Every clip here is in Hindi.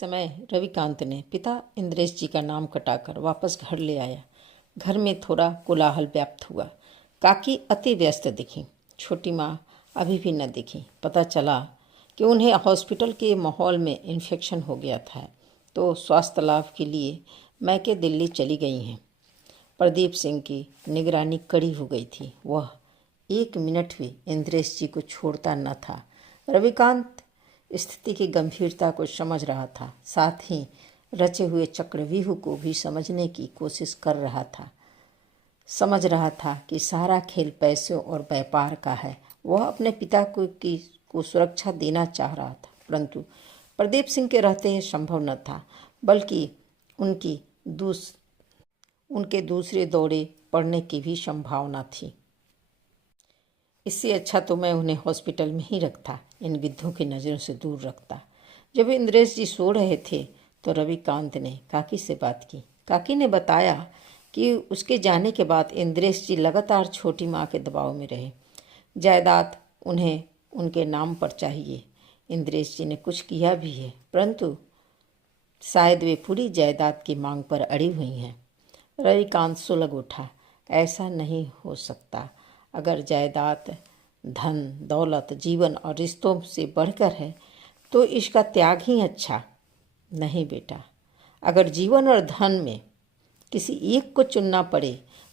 समय रविकांत ने पिता इंद्रेश जी का नाम कटाकर वापस घर ले आया। घर में थोड़ा कोलाहल व्याप्त हुआ। काकी अति व्यस्त दिखी, छोटी माँ अभी भी न दिखी। पता चला कि उन्हें हॉस्पिटल के माहौल में इन्फेक्शन हो गया था, तो स्वास्थ्य लाभ के लिए मैके दिल्ली चली गई हैं। प्रदीप सिंह की निगरानी कड़ी हो गई थी। वह एक मिनट भी इंद्रेश जी को छोड़ता न था। रविकांत स्थिति की गंभीरता को समझ रहा था, साथ ही रचे हुए चक्रव्यूह को भी समझने की कोशिश कर रहा था। समझ रहा था कि सारा खेल पैसों और व्यापार का है। वह अपने पिता को सुरक्षा देना चाह रहा था, परंतु प्रदीप सिंह के रहते यह संभव न था, बल्कि उनके दूसरे दौरे पड़ने की भी संभावना थी। इससे अच्छा तो मैं उन्हें हॉस्पिटल में ही रखता, इन गिद्धों की नज़रों से दूर रखता। जब इंद्रेश जी सो रहे थे तो रविकांत ने काकी से बात की। काकी ने बताया कि उसके जाने के बाद इंद्रेश जी लगातार छोटी माँ के दबाव में रहे। जायदाद उन्हें उनके नाम पर चाहिए। इंद्रेश जी ने कुछ किया भी है, परंतु शायद वे पूरी जायदाद की मांग पर अड़ी हुई हैं। रविकांत सुलग उठा। ऐसा नहीं हो सकता। अगर जायदाद धन दौलत जीवन और रिश्तों से बढ़कर है तो इसका त्याग ही अच्छा। नहीं बेटा, अगर जीवन और धन में किसी एक को चुनना पड़े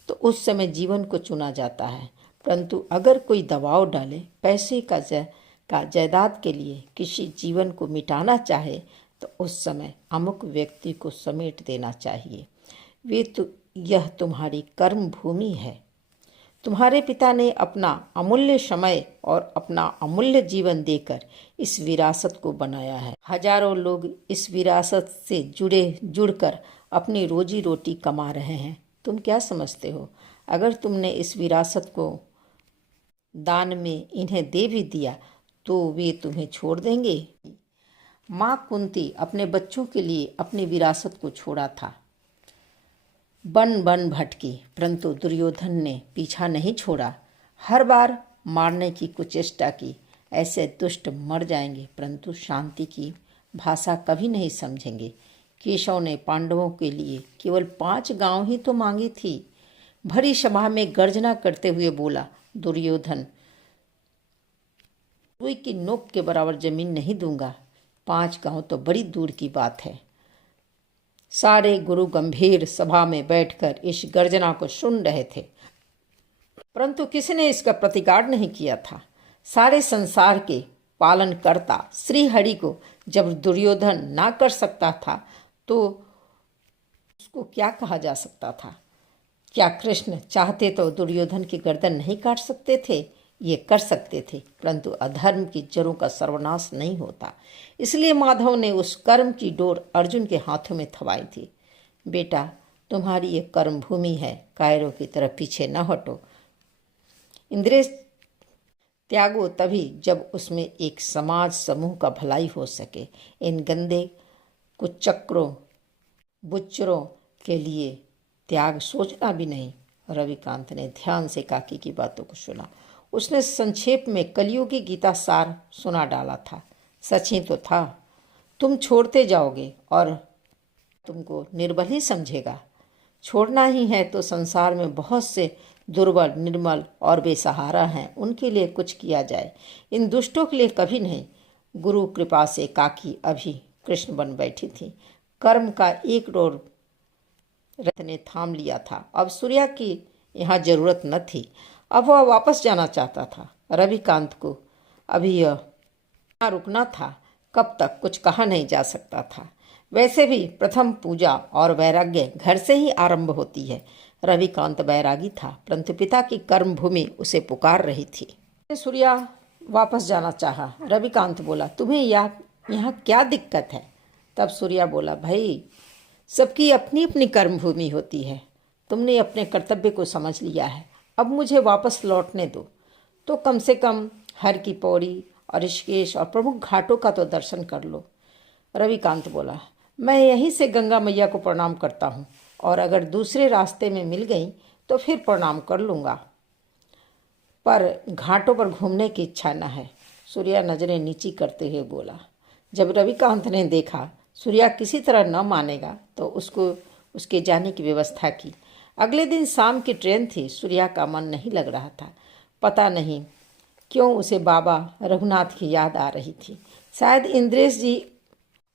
तो उस समय जीवन को चुना जाता है, परंतु अगर कोई दबाव डाले पैसे का जायदाद के लिए किसी जीवन को मिटाना चाहे तो उस समय अमुक व्यक्ति को समेट देना चाहिए। यह तुम्हारी कर्म भूमि है। तुम्हारे पिता ने अपना अमूल्य समय और अपना अमूल्य जीवन देकर इस विरासत को बनाया है। हजारों लोग इस विरासत से जुड़कर अपनी रोजी रोटी कमा रहे हैं। तुम क्या समझते हो, अगर तुमने इस विरासत को दान में इन्हें दे भी दिया तो वे तुम्हें छोड़ देंगे? माँ कुंती अपने बच्चों के लिए अपनी विरासत को छोड़ा था। बन बन भटकी, परंतु दुर्योधन ने पीछा नहीं छोड़ा। हर बार मारने की कुचेष्टा की। ऐसे दुष्ट मर जाएंगे, परंतु शांति की भाषा कभी नहीं समझेंगे। केशव ने पांडवों के लिए केवल 5 गांव ही तो मांगी थी। भरी सभा में गर्जना करते हुए बोला, दुर्योधन, सुई की नोक के बराबर जमीन नहीं दूंगा। 5 गांव तो बड़ी दूर की बात है। सारे गुरु गंभीर सभा में बैठकर इस गर्जना को सुन रहे थे, परंतु किसी ने इसका प्रतिकार नहीं किया था। सारे संसार के पालनकर्ता श्री हरि को जब दुर्योधन ना कर सकता था तो उसको क्या कहा जा सकता था? क्या कृष्ण चाहते तो दुर्योधन की गर्दन नहीं काट सकते थे? ये कर सकते थे, परंतु अधर्म की जड़ों का सर्वनाश नहीं होता। इसलिए माधव ने उस कर्म की डोर अर्जुन के हाथों में थमाई थी। बेटा, तुम्हारी ये कर्म भूमि है, कायरों की तरफ पीछे न हटो। इंद्रेश त्यागो तभी जब उसमें एक समाज समूह का भलाई हो सके। इन गंदे कुचक्रों बुच्चरों के लिए त्याग सोचना भी नहीं। रविकांत ने ध्यान से काकी की बातों को सुना। उसने संक्षेप में कलियुगी गीता सार सुना डाला था। सच ही तो था। तुम छोड़ते जाओगे और तुमको निर्बल ही समझेगा। छोड़ना ही है तो संसार में बहुत से दुर्बल निर्मल और बेसहारा हैं, उनके लिए कुछ किया जाए। इन दुष्टों के लिए कभी नहीं। गुरु कृपा से काकी अभी कृष्ण बन बैठी थी। कर्म का एक डोर रथ ने थाम लिया था। अब सूर्या की यहाँ जरूरत न थी। अब वह वापस जाना चाहता था। रविकांत को अभी यहाँ रुकना था। कब तक कुछ कहा नहीं जा सकता था। वैसे भी प्रथम पूजा और वैराग्य घर से ही आरंभ होती है। रविकांत वैरागी था, परंतु पिता की कर्म भूमि उसे पुकार रही थी। सूर्या वापस जाना चाहा। रविकांत बोला, तुम्हें यहाँ क्या दिक्कत है? तब सूर्या बोला, भाई, सबकी अपनी अपनी कर्म भूमि होती है। तुमने अपने कर्तव्य को समझ लिया है, अब मुझे वापस लौटने दो तो कम से कम हर की पौड़ी और ऋषिकेश और प्रमुख घाटों का तो दर्शन कर लो। रविकांत बोला, मैं यहीं से गंगा मैया को प्रणाम करता हूँ, और अगर दूसरे रास्ते में मिल गई तो फिर प्रणाम कर लूँगा, पर घाटों पर घूमने की इच्छा न है। सूर्या नजरें नीची करते हुए बोला। जब रविकांत ने देखा सूर्या किसी तरह न मानेगा तो उसके जाने की व्यवस्था की। अगले दिन शाम की ट्रेन थी। सूर्या का मन नहीं लग रहा था। पता नहीं क्यों उसे बाबा रघुनाथ की याद आ रही थी। शायद इंद्रेश जी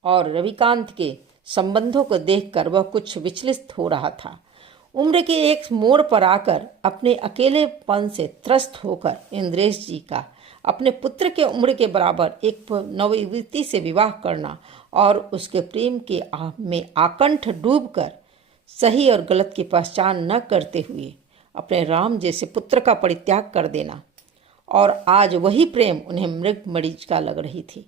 और रविकांत के संबंधों को देखकर वह कुछ विचलित हो रहा था। उम्र के एक मोड़ पर आकर अपने अकेलेपन से त्रस्त होकर इंद्रेश जी का अपने पुत्र के उम्र के बराबर एक नवयुवती से विवाह करना और उसके प्रेम के में आकंठ डूबकर सही और गलत की पहचान न करते हुए अपने राम जैसे पुत्र का परित्याग कर देना, और आज वही प्रेम उन्हें मृग मरीचिका लग रही थी।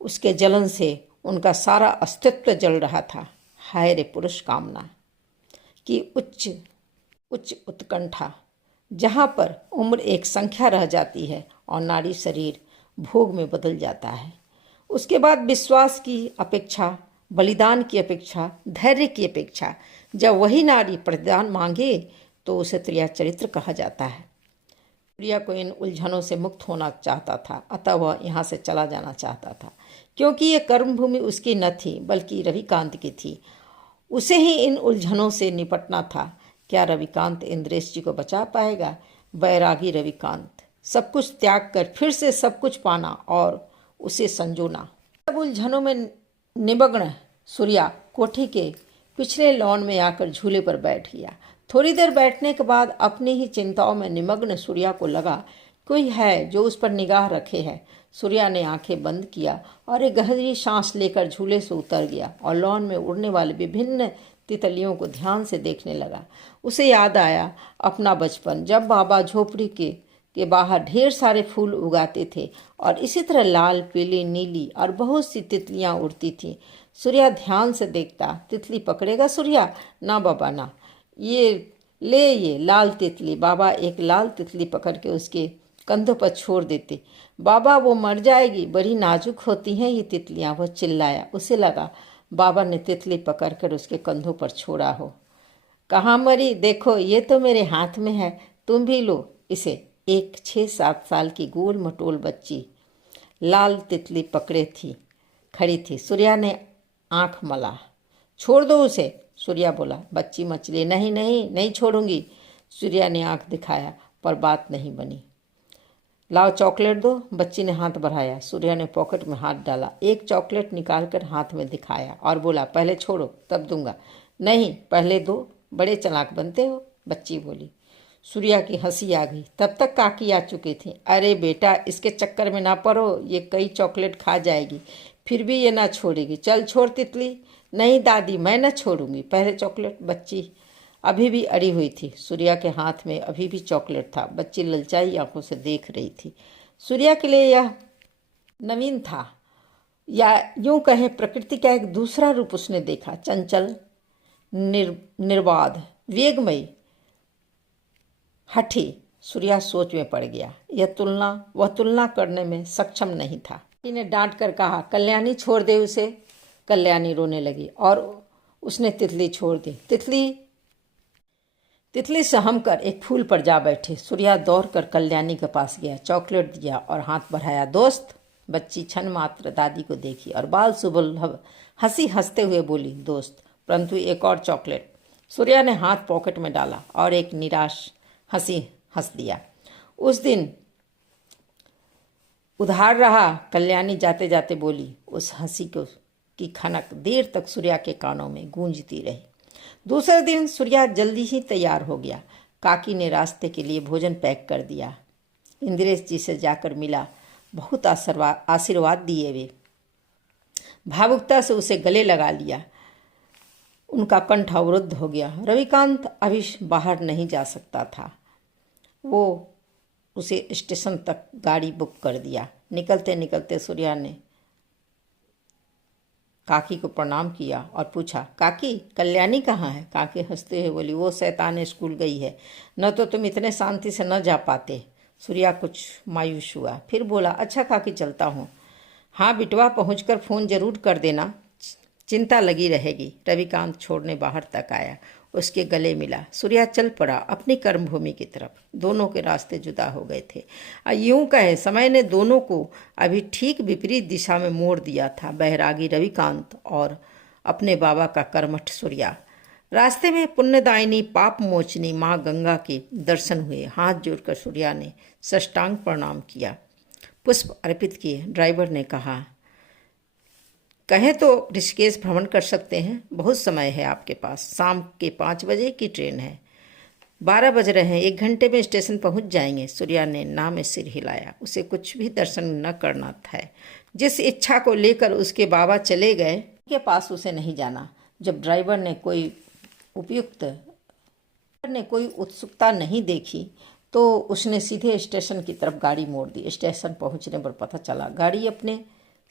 उसके जलन से उनका सारा अस्तित्व जल रहा था। हाय रे पुरुष कामना की उच्च उत्कंठा, जहाँ पर उम्र एक संख्या रह जाती है और नारी शरीर भोग में बदल जाता है। उसके बाद विश्वास की अपेक्षा, बलिदान की अपेक्षा, धैर्य की अपेक्षा, जब वही नारी प्रतिदान मांगे तो उसे त्रिया चरित्र कहा जाता है। प्रिया को इन उलझनों से मुक्त होना चाहता था, अतः वह यहाँ से चला जाना चाहता था, क्योंकि ये कर्मभूमि उसकी न थी बल्कि रविकांत की थी। उसे ही इन उलझनों से निपटना था। क्या रविकांत इंद्रेश जी को बचा पाएगा? बैरागी रविकांत, सब कुछ त्याग कर फिर से सब कुछ पाना और उसे संजोना। सब उलझनों में निमग्न सूर्या कोठी के पिछले लॉन में आकर झूले पर बैठ गया। थोड़ी देर बैठने के बाद अपनी ही चिंताओं में निमग्न सूर्या को लगा कोई है जो उस पर निगाह रखे है। सूर्या ने आंखें बंद किया और एक गहरी सांस लेकर झूले से उतर गया और लॉन में उड़ने वाले विभिन्न तितलियों को ध्यान से देखने लगा। उसे याद आया अपना बचपन, जब बाबा झोपड़ी के बाहर ढेर सारे फूल उगाते थे और इसी तरह लाल, पीली, नीली और बहुत सी तितलियां उड़ती थीं। सूर्या ध्यान से देखता। तितली पकड़ेगा सूर्या? ना बाबा ना, ये लाल तितली। बाबा एक लाल तितली पकड़ के उसके कंधों पर छोड़ देते। बाबा वो मर जाएगी, बड़ी नाजुक होती हैं ये तितलियां, वो चिल्लाया। उसे लगा बाबा ने तितली पकड़कर उसके कंधों पर छोड़ा हो। कहाँ मरी? देखो ये तो मेरे हाथ में है, तुम भी लो इसे। एक 6-7 साल की गोल मटोल बच्ची लाल तितली पकड़े थी, खड़ी थी। सूर्या ने आंख मला। छोड़ दो उसे, सूर्या बोला। बच्ची मछली, नहीं नहीं नहीं छोड़ूंगी। सूर्या ने आंख दिखाया पर बात नहीं बनी। लाओ चॉकलेट दो, बच्ची ने हाथ बढ़ाया। सूर्या ने पॉकेट में हाथ डाला, एक चॉकलेट निकालकर हाथ में दिखाया और बोला पहले छोड़ो तब दूंगा। नहीं पहले दो, बड़े चालाक बनते हो, बच्ची बोली। सूर्या की हंसी आ गई। तब तक काकी आ चुकी थी। अरे बेटा इसके चक्कर में ना पड़ो, ये कई चॉकलेट खा जाएगी, फिर भी ये ना छोड़ेगी। चल छोड़ तितली। नहीं दादी मैं न छोड़ूंगी, पहले चॉकलेट। बच्ची अभी भी अड़ी हुई थी। सूर्या के हाथ में अभी भी चॉकलेट था। बच्ची ललचाई आंखों से देख रही थी। सूर्या के लिए यह नवीन था, या यूं कहें प्रकृति का एक दूसरा रूप उसने देखा। चंचल, निर्बाध, वेगमयी, हठी। सूर्या सोच में पड़ गया। वह तुलना करने में सक्षम नहीं था। ने डांट कर कहा कल्याणी छोड़ दे उसे। कल्याणी रोने लगी और उसने तितली छोड़ दी। तितली सहम कर एक फूल पर जा बैठे। सूर्या दौड़कर कल्याणी के पास गया, चॉकलेट दिया और हाथ बढ़ाया। दोस्त। बच्ची क्षण मात्र दादी को देखी और बाल सुबह हंसी हंसते हुए बोली दोस्त, परंतु एक और चॉकलेट। सूर्या ने हाथ पॉकेट में डाला और एक निराश हंसी हंस दिया। उस दिन उधार रहा, कल्याणी जाते जाते बोली। उस हंसी की खनक देर तक सूर्या के कानों में गूंजती रही। दूसरे दिन सूर्या जल्दी ही तैयार हो गया। काकी ने रास्ते के लिए भोजन पैक कर दिया। इंद्रेश जी से जाकर मिला, बहुत आशीर्वाद दिए वे। भावुकता से उसे गले लगा लिया। उनका कंठ अवरुद्ध हो गया। रविकांत अभी बाहर नहीं जा सकता था। वो उसे स्टेशन तक गाड़ी बुक कर दिया। निकलते निकलते सूर्या ने काकी को प्रणाम किया और पूछा, काकी कल्याणी कहाँ है? काकी हंसते हुए बोली, वो शैतान स्कूल गई है, न तो तुम इतने शांति से न जा पाते। सूर्या कुछ मायूस हुआ, फिर बोला, अच्छा काकी चलता हूँ। हाँ बिटवा, पहुँचकर फ़ोन जरूर कर देना, चिंता लगी रहेगी। रविकांत छोड़ने बाहर तक आया। उसके गले मिला। सूर्या चल पड़ा अपनी कर्मभूमि की तरफ। दोनों के रास्ते जुदा हो गए थे। यूं कहे समय ने दोनों को अभी ठीक विपरीत दिशा में मोड़ दिया था। बैरागी रविकांत और अपने बाबा का कर्मठ सूर्या। रास्ते में पुण्यदायिनी पाप मोचनी माँ गंगा के दर्शन हुए। हाथ जोड़कर सूर्या ने साष्टांग प्रणाम किया, पुष्प अर्पित किए। ड्राइवर ने कहा, कहें तो ऋषिकेश भ्रमण कर सकते हैं, बहुत समय है आपके पास। शाम के 5 बजे की ट्रेन है, 12 बज रहे हैं, 1 घंटे में स्टेशन पहुंच जाएंगे। सूर्या ने ना में सिर हिलाया। उसे कुछ भी दर्शन न करना था। जिस इच्छा को लेकर उसके बाबा चले गए के पास उसे नहीं जाना। जब ड्राइवर ने कोई उत्सुकता नहीं देखी तो उसने सीधे स्टेशन की तरफ गाड़ी मोड़ दी। स्टेशन पहुंचने पर पता चला गाड़ी अपने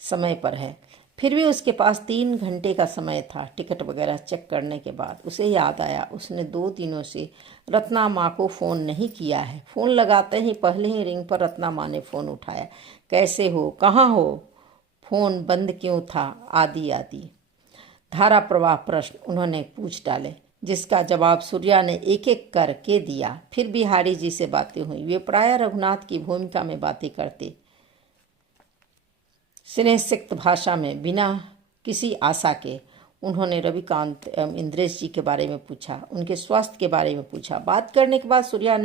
समय पर है। फिर भी उसके पास 3 घंटे का समय था। टिकट वगैरह चेक करने के बाद उसे याद आया उसने 2 दिनों से रत्ना माँ को फ़ोन नहीं किया है। फ़ोन लगाते ही पहले ही रिंग पर रत्ना माँ ने फ़ोन उठाया। कैसे हो, कहाँ हो, फ़ोन बंद क्यों था, आदि आदि धारा प्रवाह प्रश्न उन्होंने पूछ डाले, जिसका जवाब सूर्या ने एक एक करके दिया। फिर बिहारी जी से बातें हुई। वे प्रायः रघुनाथ की भूमिका में बातें करते, स्नेहसिक्त भाषा में, बिना किसी आशा के। उन्होंने रविकांत एवं इंद्रेश जी के बारे में पूछा, उनके स्वास्थ्य के बारे में पूछा। बात करने के बाद सूर्या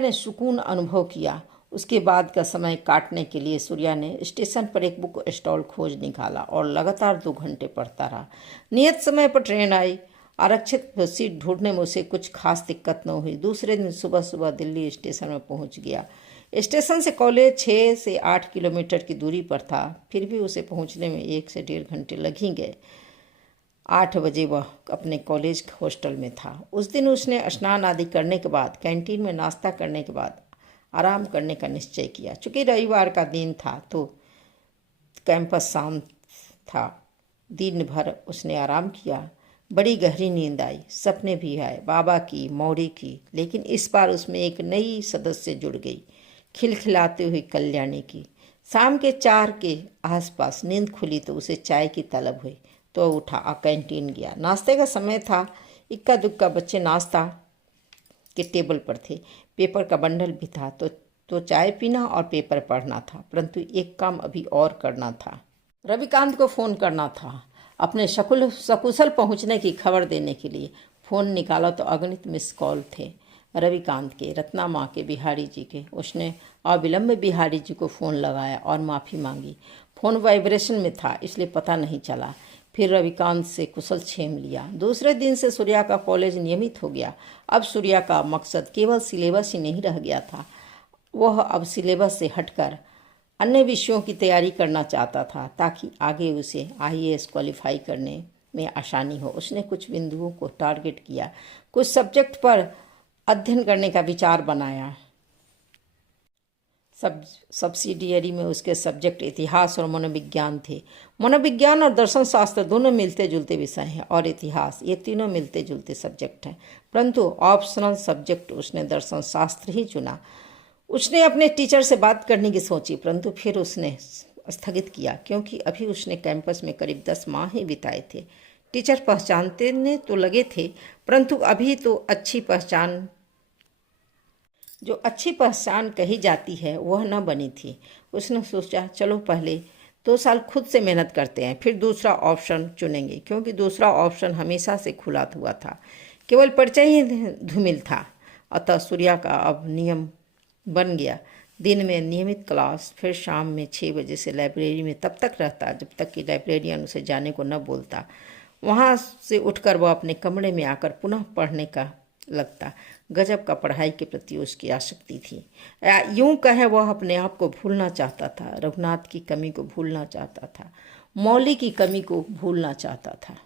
ने सुकून अनुभव किया। उसके बाद का समय काटने के लिए सूर्या ने स्टेशन पर एक बुक स्टॉल खोज निकाला और लगातार 2 घंटे पढ़ता रहा। नियत समय पर ट्रेन आई। आरक्षित सीट ढूंढने में उसे कुछ खास दिक्कत न हुई। दूसरे दिन सुबह सुबह दिल्ली स्टेशन में पहुंच गया। स्टेशन से कॉलेज 6 से 8 किलोमीटर की दूरी पर था। फिर भी उसे पहुंचने में 1 से 1.5 घंटे लग ही गए। 8 बजे वह अपने कॉलेज हॉस्टल में था। उस दिन उसने स्नान आदि करने के बाद कैंटीन में नाश्ता करने के बाद आराम करने का निश्चय किया। चूँकि रविवार का दिन था तो कैंपस शांत था। दिन भर उसने आराम किया। बड़ी गहरी नींद आई, सपने भी आए, बाबा की, मौरी की। लेकिन इस बार उसमें एक नई सदस्य जुड़ गई, खिलखिलाती हुई कल्याणी की। शाम के 4 के आसपास नींद खुली तो उसे चाय की तलब हुई तो उठा और कैंटीन गया। नाश्ते का समय था। इक्का दुक्का बच्चे नाश्ता के टेबल पर थे। पेपर का बंडल भी था तो चाय पीना और पेपर पढ़ना था। परंतु एक काम अभी और करना था। रविकांत को फ़ोन करना था, अपने सकुशल पहुंचने की खबर देने के लिए। फ़ोन निकाला तो अगणित मिस कॉल थे, रविकांत के, रत्ना माँ के, बिहारी जी के। उसने अविलंब बिहारी जी को फ़ोन लगाया और माफ़ी मांगी। फ़ोन वाइब्रेशन में था इसलिए पता नहीं चला। फिर रविकांत से कुशल क्षेम लिया। दूसरे दिन से सूर्या का कॉलेज नियमित हो गया। अब सूर्या का मकसद केवल सिलेबस ही नहीं रह गया था। वह अब सिलेबस से हटकर अन्य विषयों की तैयारी करना चाहता था ताकि आगे उसे IAS क्वालिफाई करने में आसानी हो। उसने कुछ बिंदुओं को टारगेट किया, कुछ सब्जेक्ट पर अध्ययन करने का विचार बनाया। सब्सिडियरी में उसके सब्जेक्ट इतिहास और मनोविज्ञान थे। मनोविज्ञान और दर्शन शास्त्र दोनों मिलते जुलते विषय हैं और इतिहास, ये तीनों मिलते जुलते सब्जेक्ट हैं। परंतु ऑप्शनल सब्जेक्ट उसने दर्शन शास्त्र ही चुना। उसने अपने टीचर से बात करने की सोची, परंतु फिर उसने स्थगित किया क्योंकि अभी उसने कैंपस में करीब 10 माह ही बिताए थे। टीचर पहचानते ने तो लगे थे, परंतु अभी तो अच्छी पहचान कही जाती है वह न बनी थी। उसने सोचा चलो पहले 2 साल खुद से मेहनत करते हैं, फिर दूसरा ऑप्शन चुनेंगे, क्योंकि दूसरा ऑप्शन हमेशा से खुला हुआ था, केवल परिचय ही धूमिल था। अतः सूर्या का अब नियम बन गया, दिन में नियमित क्लास, फिर शाम में 6 बजे से लाइब्रेरी में तब तक रहता जब तक कि लाइब्रेरियन उसे जाने को न बोलता। वहाँ से उठकर वह अपने कमरे में आकर पुनः पढ़ने का लगता। गजब का पढ़ाई के प्रति उसकी आसक्ति थी। यूं कहे वह अपने आप को भूलना चाहता था, रघुनाथ की कमी को भूलना चाहता था, मौली की कमी को भूलना चाहता था।